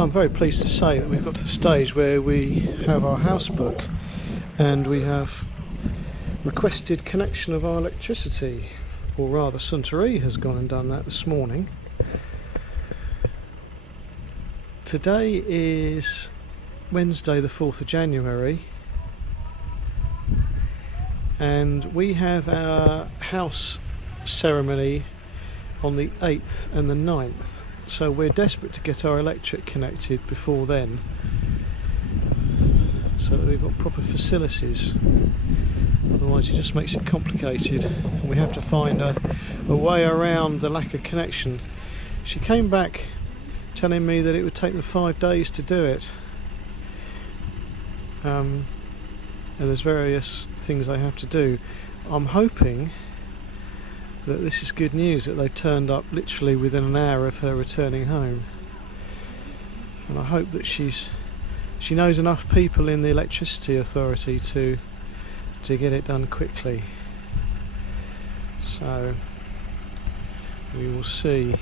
I'm very pleased to say that we've got to the stage where we have our house book and we have requested connection of our electricity, or rather Suntory has gone and done that this morning. Today is Wednesday the 4th of January and we have our house ceremony on the 8th and the 9th, so we're desperate to get our electric connected before then so that we've got proper facilities. Otherwise it just makes it complicated and we have to find a way around the lack of connection. She came back telling me that it would take them 5 days to do it, and there's various things they have to do. I'm hoping that this is good news, that they've turned up literally within an hour of her returning home, and I hope that she knows enough people in the electricity authority to get it done quickly. So we will see.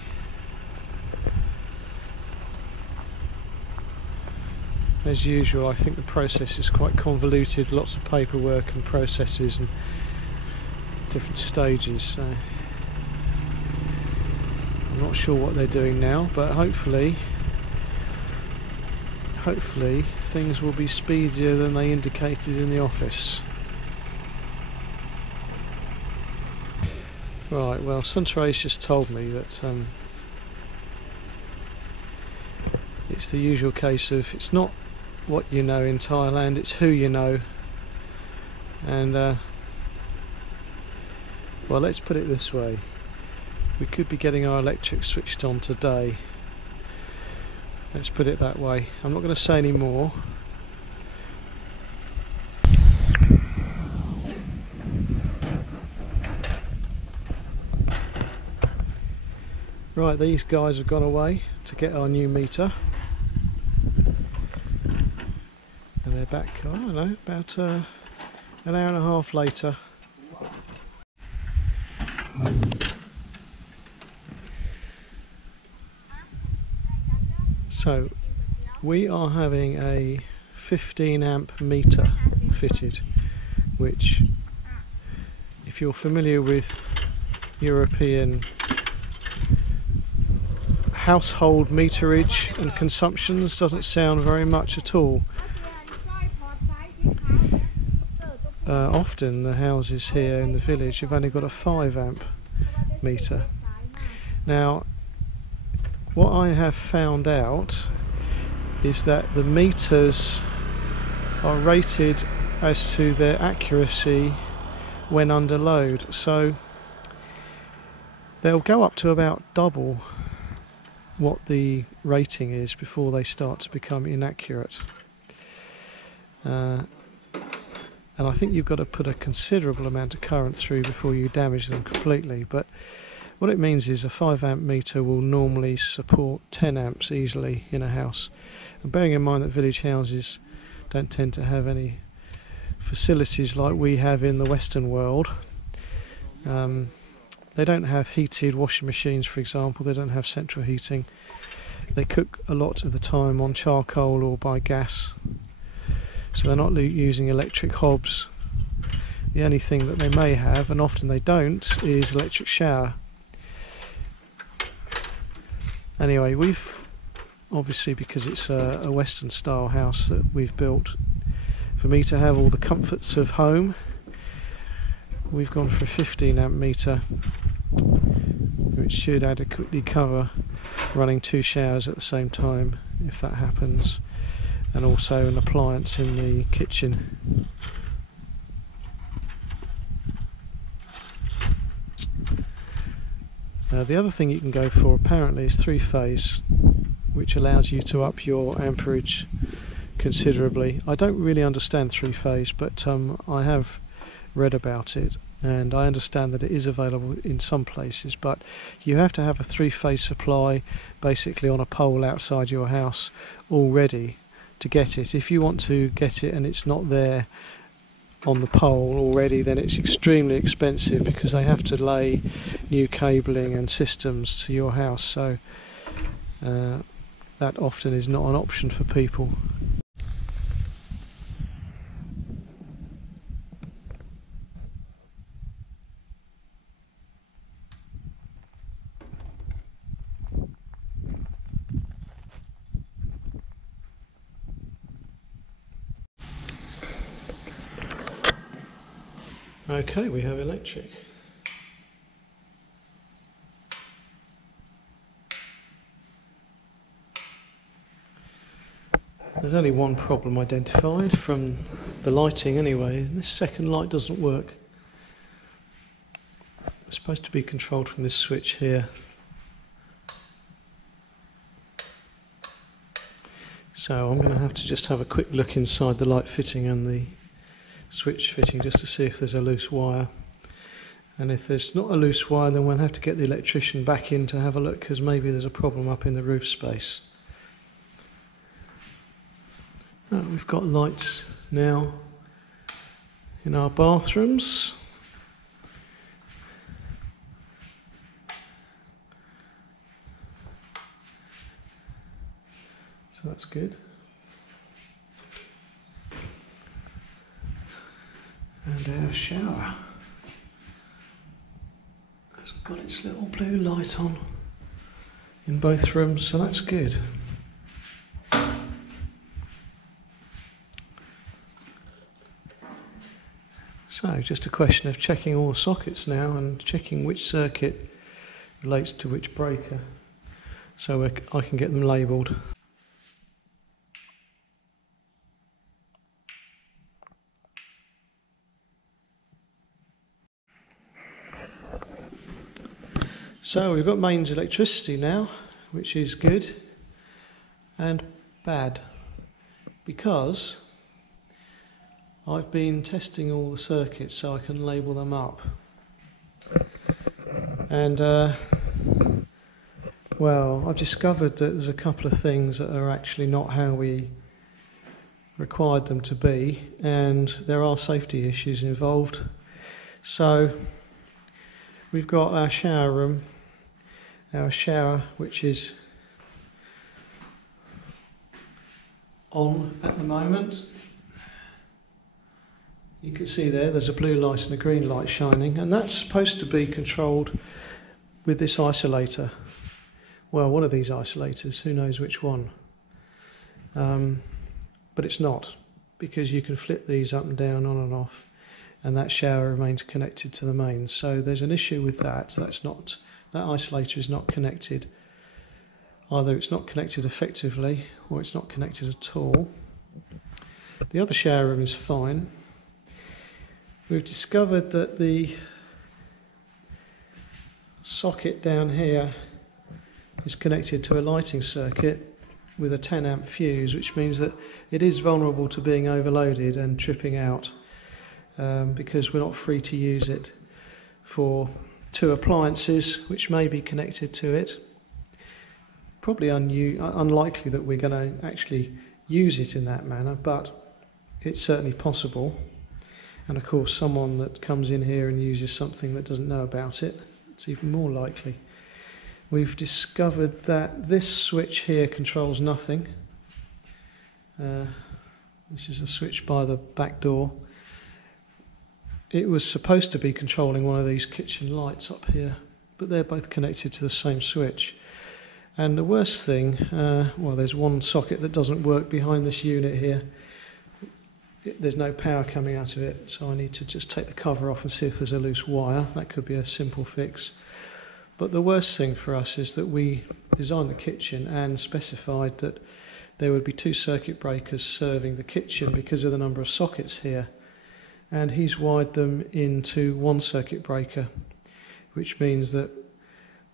As usual, I think the process is quite convoluted, lots of paperwork and processes and different stages, so I'm not sure what they're doing now, but hopefully things will be speedier than they indicated in the office. Right, well, Suntory's just told me that it's the usual case of it's not what you know in Thailand, it's who you know. And well, let's put it this way, we could be getting our electric switched on today. Let's put it that way. I'm not going to say any more. Right, these guys have gone away to get our new meter. And they're back, I don't know, about an hour and a half later. So we are having a 15 amp meter fitted, which, if you're familiar with European household meterage and consumptions, doesn't sound very much at all. Often the houses here in the village have only got a 5 amp meter. Now, what I have found out is that the meters are rated as to their accuracy when under load, so they'll go up to about double what the rating is before they start to become inaccurate. And I think you've got to put a considerable amount of current through before you damage them completely, but what it means is a 5 amp meter will normally support 10 amps easily in a house. And bearing in mind that village houses don't tend to have any facilities like we have in the Western world, they don't have heated washing machines, for example, they don't have central heating, they cook a lot of the time on charcoal or by gas, so they're not using electric hobs. The only thing that they may have, and often they don't, is electric shower. Anyway, we've obviously, because it's a Western style house that we've built for me to have all the comforts of home, we've gone for a 15 amp meter, which should adequately cover running 2 showers at the same time if that happens, and also an appliance in the kitchen. The other thing you can go for apparently is 3-phase, which allows you to up your amperage considerably. I don't really understand 3-phase, but I have read about it and I understand that it is available in some places, but you have to have a 3-phase supply basically on a pole outside your house already to get it. If you want to get it and it's not there on the pole already, then it's extremely expensive because they have to lay new cabling and systems to your house. So that often is not an option for people. Okay, we have electric. There's only one problem identified from the lighting anyway. This second light doesn't work. It's supposed to be controlled from this switch here. So I'm going to have to just have a quick look inside the light fitting and the switch fitting just to see if there's a loose wire. And if there's not a loose wire, then we'll have to get the electrician back in to have a look, because maybe there's a problem up in the roof space. We've got lights now in our bathrooms. So that's good. And our shower has got its little blue light on in both rooms, so that's good. So just a question of checking all the sockets now and checking which circuit relates to which breaker, so I can get them labelled. So we've got mains electricity now, which is good and bad, because I've been testing all the circuits so I can label them up. And well, I've discovered that there's a couple of things that are actually not how we required them to be, and there are safety issues involved. So we've got our shower room, our shower, which is on at the moment. You can see there's a blue light and a green light shining, and that's supposed to be controlled with this isolator. Well, one of these isolators, who knows which one. But it's not, because you can flip these up and down, on and off, and that shower remains connected to the mains. So there's an issue with that. That isolator is not connected. Either it's not connected effectively, or it's not connected at all. The other shower room is fine. We've discovered that the socket down here is connected to a lighting circuit with a 10 amp fuse, which means that it is vulnerable to being overloaded and tripping out, because we're not free to use it for two appliances which may be connected to it. Probably unlikely that we're going to actually use it in that manner, but it's certainly possible. And of course, someone that comes in here and uses something that doesn't know about it, it's even more likely. We've discovered that this switch here controls nothing. This is a switch by the back door. It was supposed to be controlling one of these kitchen lights up here, but they're both connected to the same switch. And the worst thing, well, there's one socket that doesn't work behind this unit here. There's no power coming out of it, so I need to just take the cover off and see if there's a loose wire. That could be a simple fix. But the worst thing for us is that we designed the kitchen and specified that there would be 2 circuit breakers serving the kitchen because of the number of sockets here. And he's wired them into 1 circuit breaker, which means that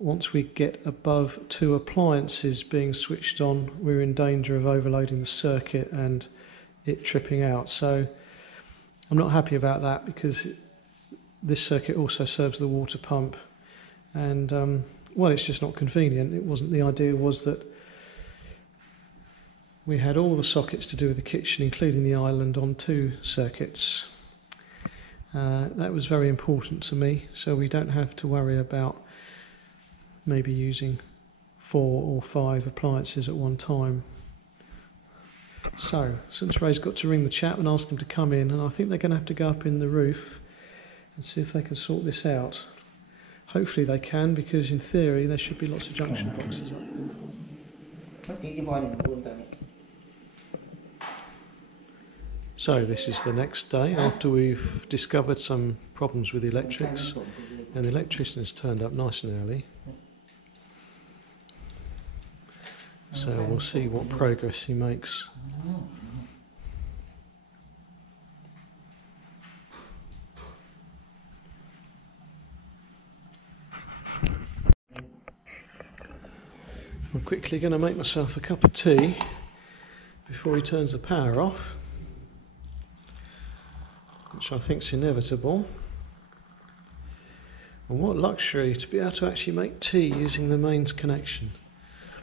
once we get above 2 appliances being switched on, we're in danger of overloading the circuit and it tripping out. So I'm not happy about that, because this circuit also serves the water pump, and well, it's just not convenient. It wasn't. The idea was that we had all the sockets to do with the kitchen, including the island, on 2 circuits. That was very important to me, so we don't have to worry about maybe using 4 or 5 appliances at one time. So, since Ray's got to ring the chap and ask him to come in, and I think they're going to have to go up in the roof and see if they can sort this out. Hopefully they can, because in theory there should be lots of junction boxes up there. So this is the next day after we've discovered some problems with the electrics, and the electrician has turned up nice and early. So we'll see what progress he makes. I'm quickly going to make myself a cup of tea before he turns the power off, which I think is inevitable. And what luxury to be able to actually make tea using the mains connection.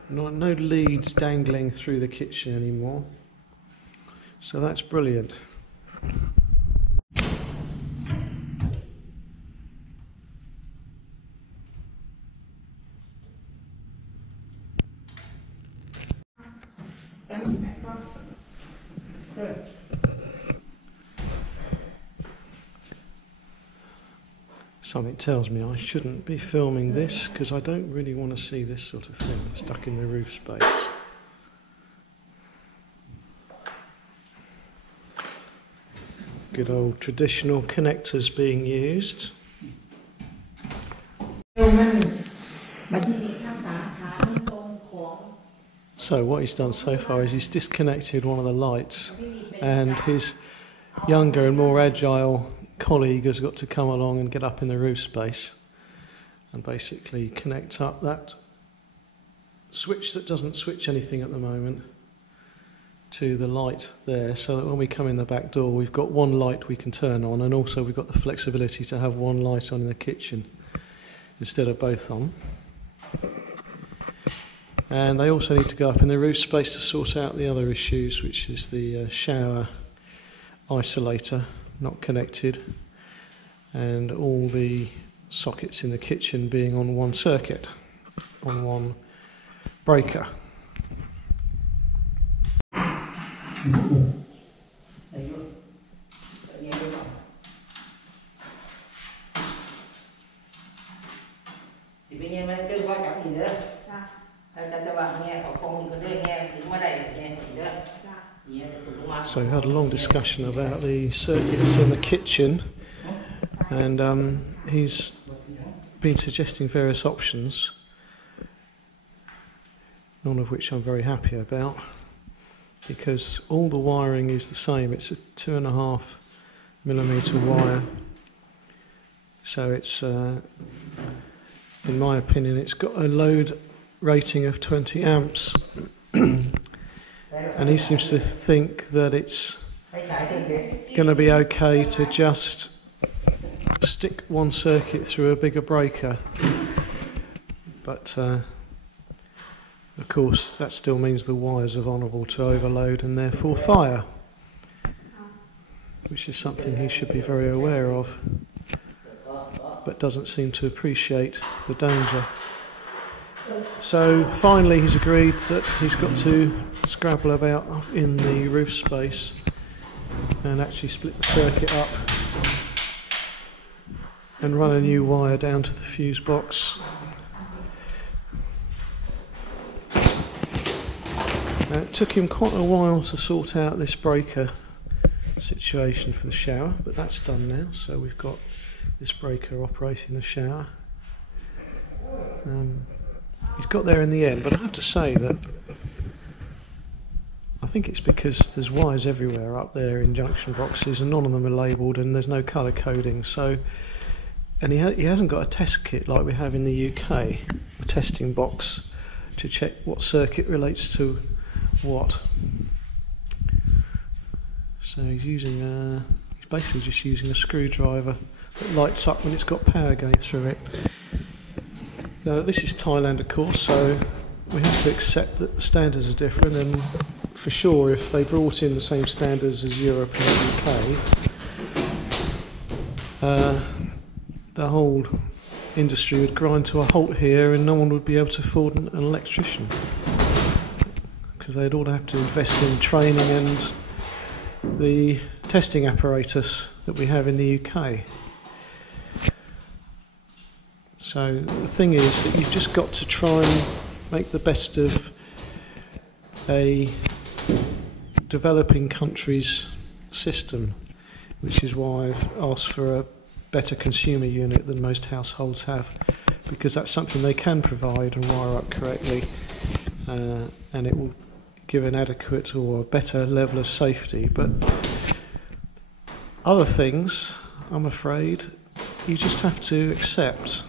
No leads dangling through the kitchen anymore. So that's brilliant. Something tells me I shouldn't be filming this, because I don't really want to see this sort of thing stuck in the roof space. Good old traditional connectors being used. So what he's done so far is he's disconnected one of the lights, and his younger and more agile colleague has got to come along and get up in the roof space and basically connect up that switch that doesn't switch anything at the moment to the light there, so that when we come in the back door we've got one light we can turn on, and also we've got the flexibility to have one light on in the kitchen instead of both on. And they also need to go up in the roof space to sort out the other issues, which is the shower isolator not connected, and all the sockets in the kitchen being on one circuit, on one breaker. So we had a long discussion about the circuits in the kitchen, and he's been suggesting various options, none of which I'm very happy about, because all the wiring is the same. It's a 2.5mm wire, so it's, in my opinion, it's got a load rating of 20 amps. And he seems to think that it's going to be okay to just stick one circuit through a bigger breaker, but of course that still means the wires are vulnerable to overload and therefore fire, which is something he should be very aware of, but doesn't seem to appreciate the danger. So finally he's agreed that he's got to scrabble about in the roof space and actually split the circuit up and run a new wire down to the fuse box. Now, it took him quite a while to sort out this breaker situation for the shower, but that's done now, so we've got this breaker operating the shower. He's got there in the end, but I have to say that I think it's because there's wires everywhere up there in junction boxes, and none of them are labelled, and there's no colour coding. So, and he hasn't got a test kit like we have in the UK, a testing box to check what circuit relates to what. So he's using he's basically just using a screwdriver that lights up when it's got power going through it. Now, this is Thailand, of course, so we have to accept that the standards are different, and for sure if they brought in the same standards as Europe and the UK, the whole industry would grind to a halt here and no one would be able to afford an electrician, because they'd all have to invest in training and the testing apparatus that we have in the UK. So the thing is that you've just got to try and make the best of a developing country's system, which is why I've asked for a better consumer unit than most households have, because that's something they can provide and wire up correctly, and it will give an adequate or better level of safety. But other things, I'm afraid, you just have to accept.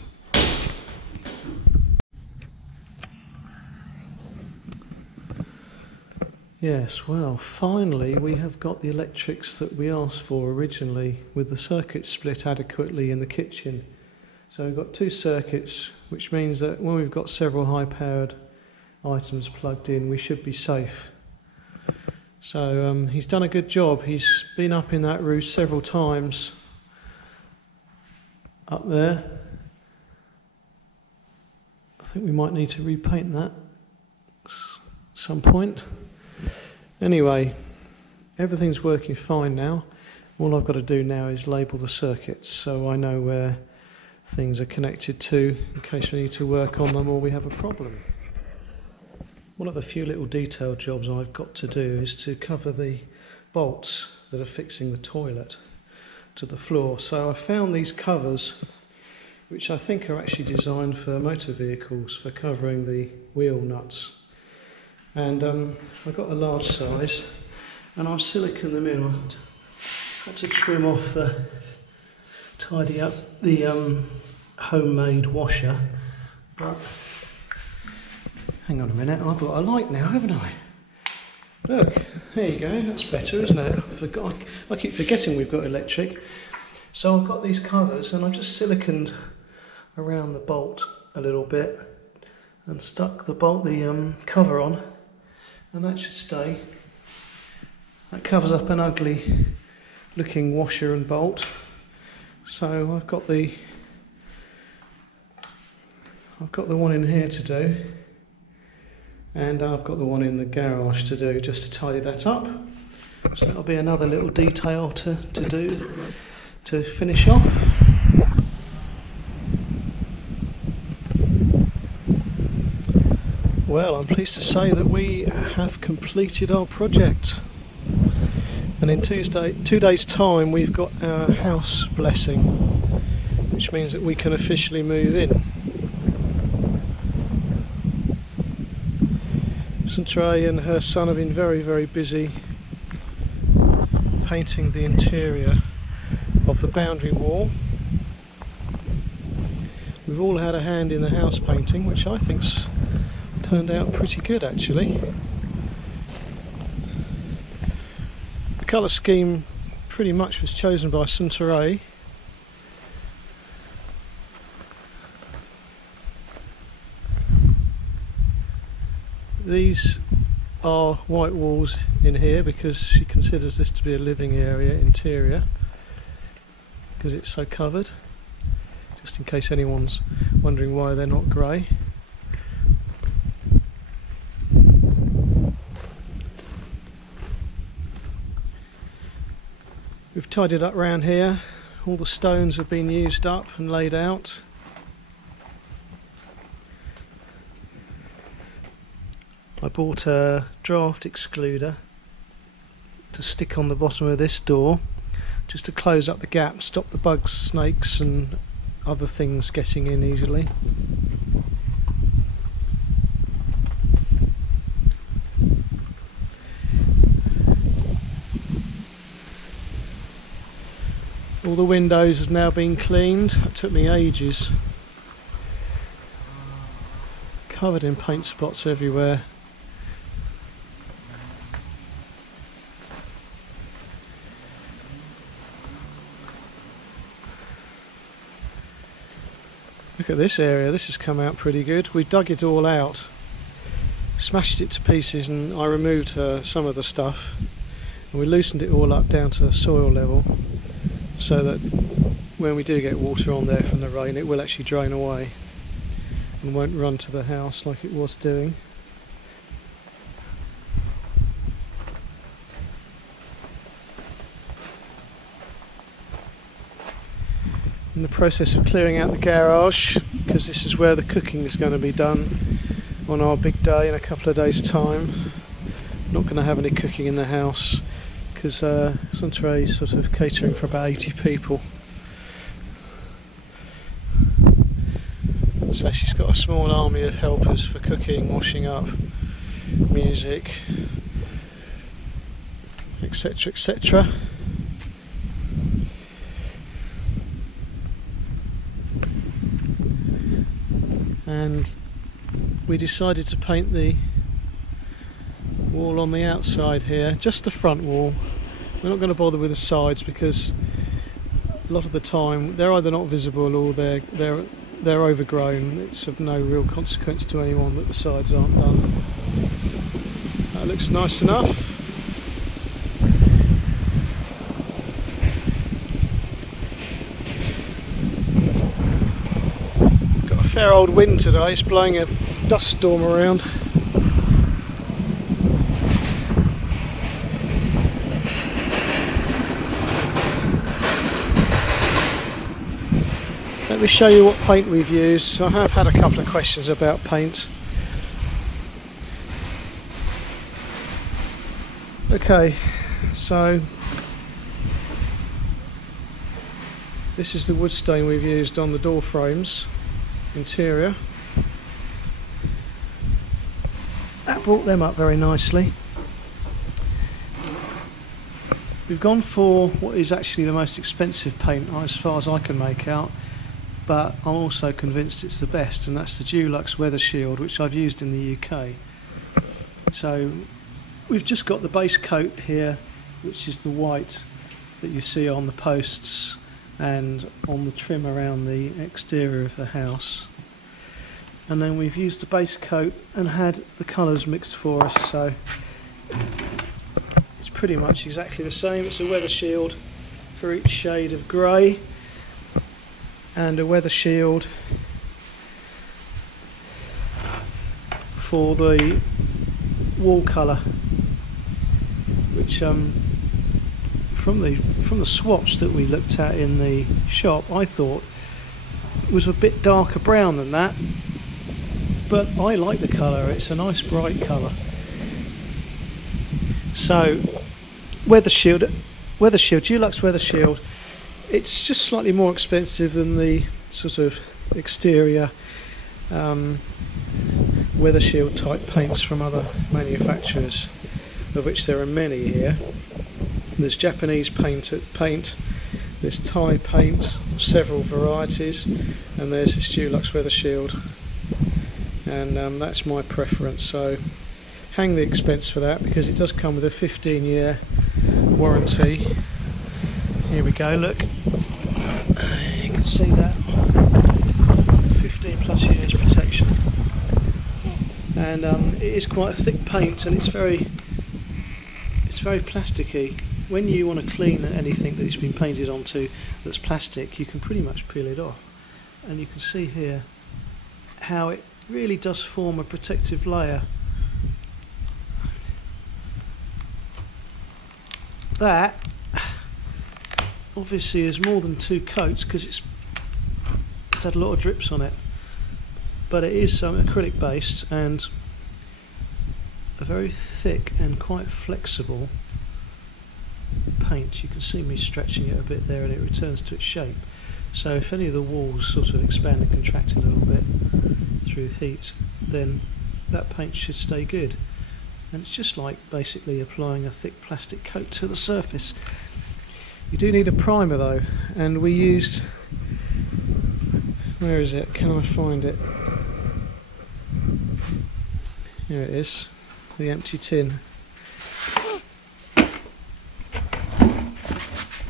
Yes, well, finally we have got the electrics that we asked for originally, with the circuits split adequately in the kitchen. So we've got two circuits, which means that when we've got several high-powered items plugged in, we should be safe. So he's done a good job. He's been up in that roof several times up there. I think we might need to repaint that at some point. Anyway, everything's working fine now. All I've got to do now is label the circuits so I know where things are connected to in case we need to work on them or we have a problem. One of the few little detail jobs I've got to do is to cover the bolts that are fixing the toilet to the floor. So I found these covers, which I think are actually designed for motor vehicles, for covering the wheel nuts. And I got a large size, and I've siliconed them in. I had to trim off tidy up the homemade washer, but hang on a minute, I've got a light now, haven't I? Look, there you go, that's better, isn't it? I keep forgetting we've got electric. So I've got these covers and I've just siliconed around the bolt a little bit and stuck the cover on, and that should stay. That covers up an ugly looking washer and bolt. So I've got the one in here to do, and I've got the one in the garage to do, just to tidy that up. So that'll be another little detail to do to finish off. Well, I'm pleased to say that we have completed our project, and in 2 days' time we've got our house blessing, which means that we can officially move in. Suntaray and her son have been very, very busy painting the interior of the boundary wall. We've all had a hand in the house painting, which I think's turned out pretty good actually. The colour scheme pretty much was chosen by Suntaray. These are white walls in here because she considers this to be a living area interior, because it's so covered, just in case anyone's wondering why they're not grey. We've tidied up round here. All the stones have been used up and laid out. I bought a draft excluder to stick on the bottom of this door, just to close up the gap, stop the bugs, snakes and other things getting in easily. All the windows have now been cleaned. It took me ages. Covered in paint spots everywhere. Look at this area, this has come out pretty good. We dug it all out, smashed it to pieces, and I removed some of the stuff, and we loosened it all up down to soil level so that when we do get water on there from the rain, it will actually drain away and won't run to the house like it was doing. In the process of clearing out the garage, because this is where the cooking is going to be done on our big day in a couple of days' time. Not going to have any cooking in the house because Suntory is sort of catering for about 80 people. So she's got a small army of helpers for cooking, washing up, music, etc, etc. And we decided to paint the wall on the outside here, just the front wall. We're not going to bother with the sides because a lot of the time they're either not visible or they're overgrown. It's of no real consequence to anyone that the sides aren't done. That looks nice enough. Got a fair old wind today, it's blowing a dust storm around. Let me show you what paint we've used. I have had a couple of questions about paint. Okay, so this is the wood stain we've used on the door frames, interior. That brought them up very nicely. We've gone for what is actually the most expensive paint as far as I can make out, but I'm also convinced it's the best, and that's the Dulux Weather Shield, which I've used in the UK. So we've just got the base coat here, which is the white that you see on the posts and on the trim around the exterior of the house. And then we've used the base coat and had the colours mixed for us, so it's pretty much exactly the same. It's a Weather Shield for each shade of grey, and a Weather Shield for the wall colour, which from the swatch that we looked at in the shop, I thought it was a bit darker brown than that, but I like the colour. It's a nice bright colour. So Weather Shield, Dulux Weather Shield. It's just slightly more expensive than the sort of exterior Weather Shield type paints from other manufacturers, of which there are many here. There's Japanese paint, there's Thai paint, several varieties, and there's this Dulux Weather Shield, and that's my preference. So hang the expense for that, because it does come with a 15-year warranty. Here we go, look, you can see that, 15 plus years protection, and it is quite a thick paint, and it's very plasticky. When you want to clean anything that it's been painted onto that's plastic, you can pretty much peel it off, and you can see here how it really does form a protective layer. That obviously is more than 2 coats because it's had a lot of drips on it, but it is acrylic based and a very thick and quite flexible paint. You can see me stretching it a bit there, and it returns to its shape. So if any of the walls sort of expand and contract a little bit through heat, then that paint should stay good. And it's just like basically applying a thick plastic coat to the surface. You do need a primer though, and we used, where is it? Can I find it? Here it is, the empty tin.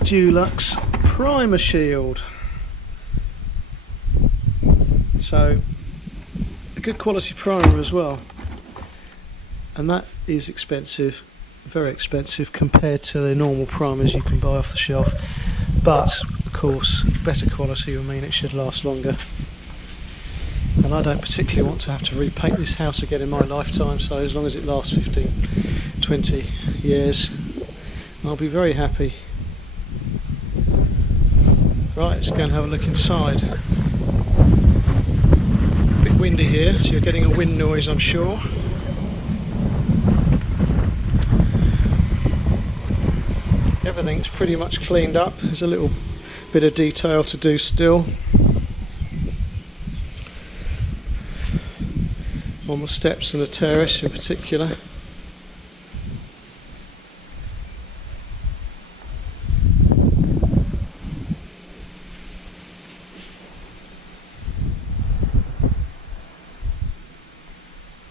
Dulux Primer Shield. So a good quality primer as well, and that is expensive, very expensive compared to the normal primers you can buy off the shelf, but of course better quality will mean it should last longer, and I don't particularly want to have to repaint this house again in my lifetime, so as long as it lasts 15-20 years I'll be very happy. Right, let's go and have a look inside. A bit windy here, so you're getting a wind noise, I'm sure. Everything's pretty much cleaned up. There's a little bit of detail to do still on the steps and the terrace in particular.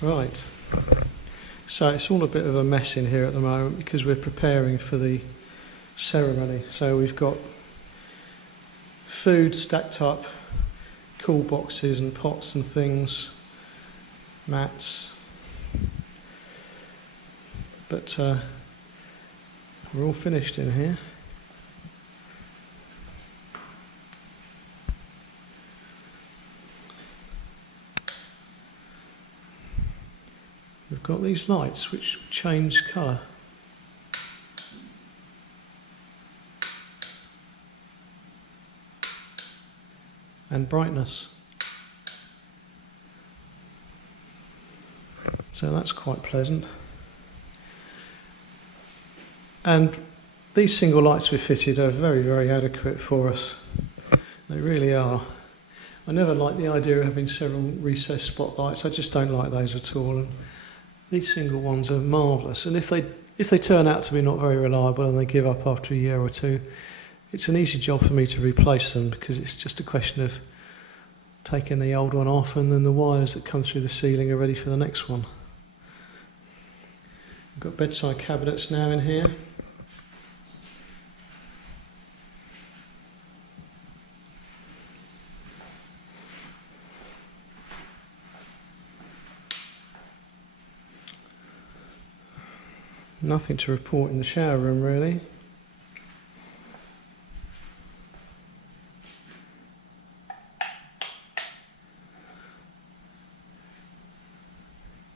Right, so it's all a bit of a mess in here at the moment because we're preparing for the ceremony. So we've got food stacked up, cool boxes and pots and things, mats, but we're all finished in here. We've got these lights which change colour. And brightness. So that's quite pleasant. And these single lights we fitted are very, very adequate for us. They really are. I never liked the idea of having several recessed spotlights. I just don't like those at all. And these single ones are marvellous, and if they turn out to be not very reliable and they give up after a year or two, it's an easy job for me to replace them, because it's just a question of taking the old one off and then the wires that come through the ceiling are ready for the next one. We've got bedside cabinets now in here. Nothing to report in the shower room really.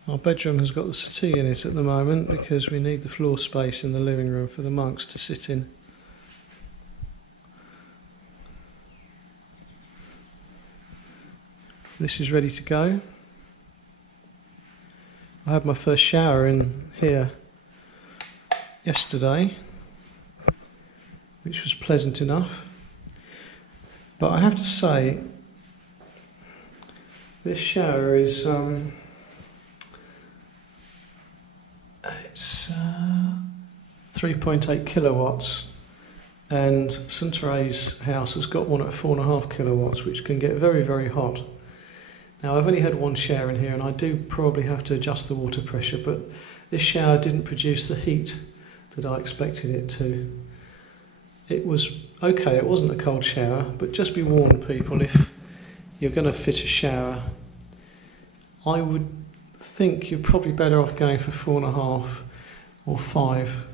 Our bedroom has got the settee in it at the moment because we need the floor space in the living room for the monks to sit in. This is ready to go. I had my first shower in here yesterday, which was pleasant enough, but I have to say this shower is it's 3.8 kilowatts, and St Therese house has got one at 4.5 kilowatts, which can get very, very hot. Now I've only had one shower in here and I do probably have to adjust the water pressure, but this shower didn't produce the heat that I expected it to. It was okay, it wasn't a cold shower, but just be warned people, if you're going to fit a shower, I would think you're probably better off going for 4.5 or 5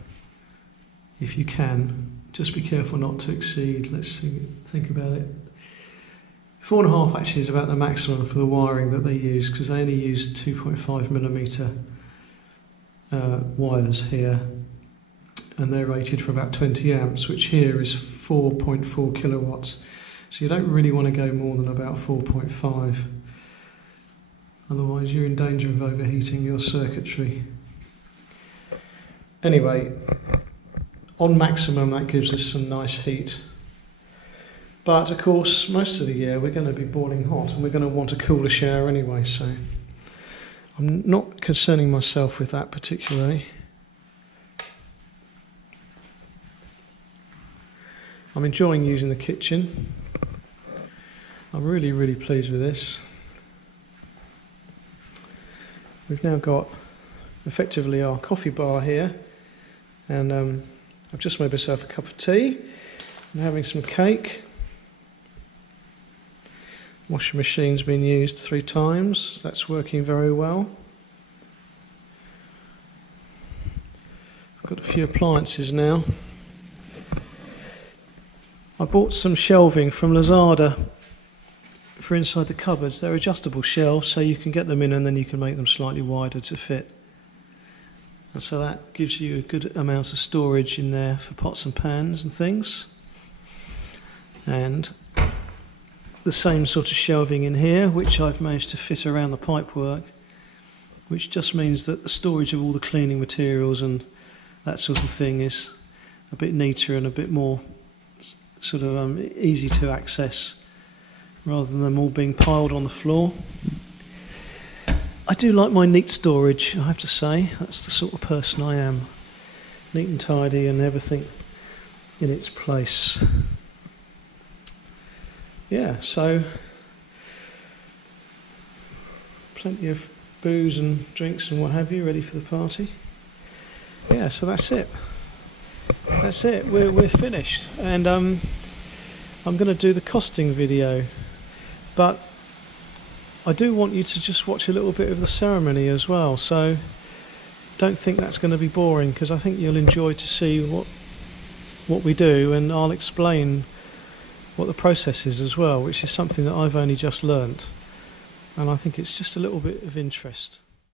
if you can. Just be careful not to exceed. Let's think about it. 4.5 actually is about the maximum for the wiring that they use, because they only use 2.5mm wires here, and they're rated for about 20 amps, which here is 4.4 kilowatts. So you don't really want to go more than about 4.5. Otherwise you're in danger of overheating your circuitry. Anyway, on maximum that gives us some nice heat. But of course most of the year we're going to be boiling hot and we're going to want a cooler shower anyway, so I'm not concerning myself with that particularly. I'm enjoying using the kitchen. I'm really, really pleased with this. We've now got effectively our coffee bar here, and I've just made myself a cup of tea. I'm having some cake. Washing machine's been used 3 times. That's working very well. I've got a few appliances now. I bought some shelving from Lazada for inside the cupboards. They're adjustable shelves, so you can get them in and then you can make them slightly wider to fit. And so that gives you a good amount of storage in there for pots and pans and things. And the same sort of shelving in here, which I've managed to fit around the pipework, which just means that the storage of all the cleaning materials and that sort of thing is a bit neater and a bit more sort of easy to access, rather than them all being piled on the floor. I do like my neat storage, I have to say. That's the sort of person I am. Neat and tidy and everything in its place. Yeah, so plenty of booze and drinks and what have you ready for the party. Yeah, so that's it. That's it. We're finished, and I'm going to do the costing video, but I do want you to just watch a little bit of the ceremony as well. So don't think that's going to be boring, because I think you'll enjoy to see what we do, and I'll explain what the process is as well, which is something that I've only just learnt, and I think it's just a little bit of interest.